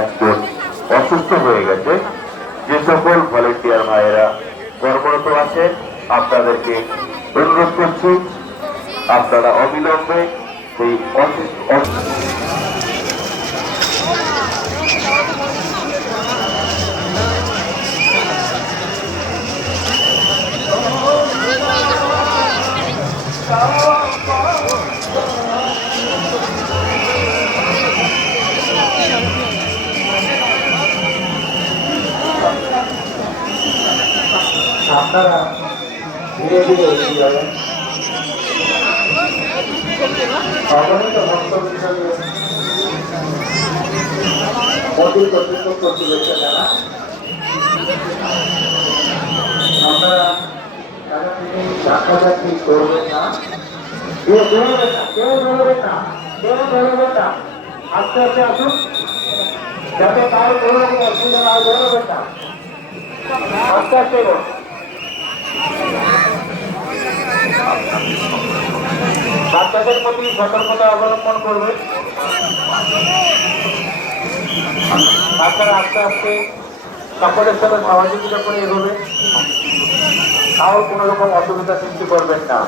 একজন অসুস্থ হয়ে গেছে। যে সকল ভলেন্টিয়ার ভাইয়েরা কর্মরত আছেন আপনাদেরকে অনুরোধ করছি আপনারা অবিলম্বে সেই আপনারা ধীরে ধীরে এগিয়ে যাবেন। অগণিত ভক্ত হিসাবে মন্দির কর্তৃপক্ষ শুভেচ্ছা জানা। আপনারা ধাক্কাধাক্কি করবেন না, কেউ দৌড়বেন না, কেউ দৌড়বেন না, কেউ দৌড়বেন না। আস্তে আস্তে আসুন, যাতে কারো কোনো রকম অসুবিধা না দৌড়বেন না, আস্তে আস্তে এগোন। বাচ্চাদের প্রতি সতর্কতা অবলম্বন করবে। বাচ্চারা আস্তে আস্তে সকলের সাথে সহযোগিতা করে এগোবে, কারোর কোনো রকম অসুবিধা সৃষ্টি করবেন না।